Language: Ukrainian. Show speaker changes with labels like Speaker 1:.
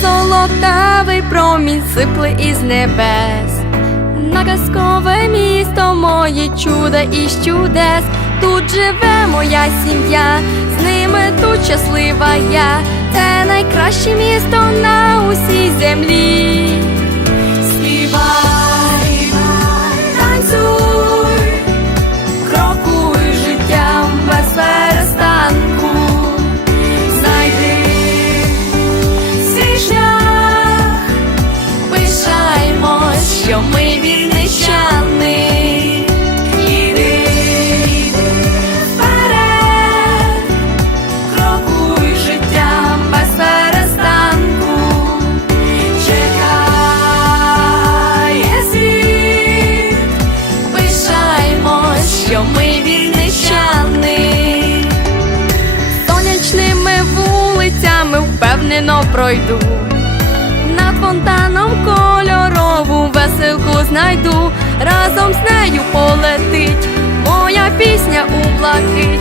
Speaker 1: золотавий промінь сипле із небес. На казкове місто моє чудо і чудес. Тут живе моя сім'я, з ними тут щаслива я. Це найкраще місто на усій землі. Впевнено пройду. Над фонтаном кольорову веселку знайду, разом з нею полетить моя пісня у блакить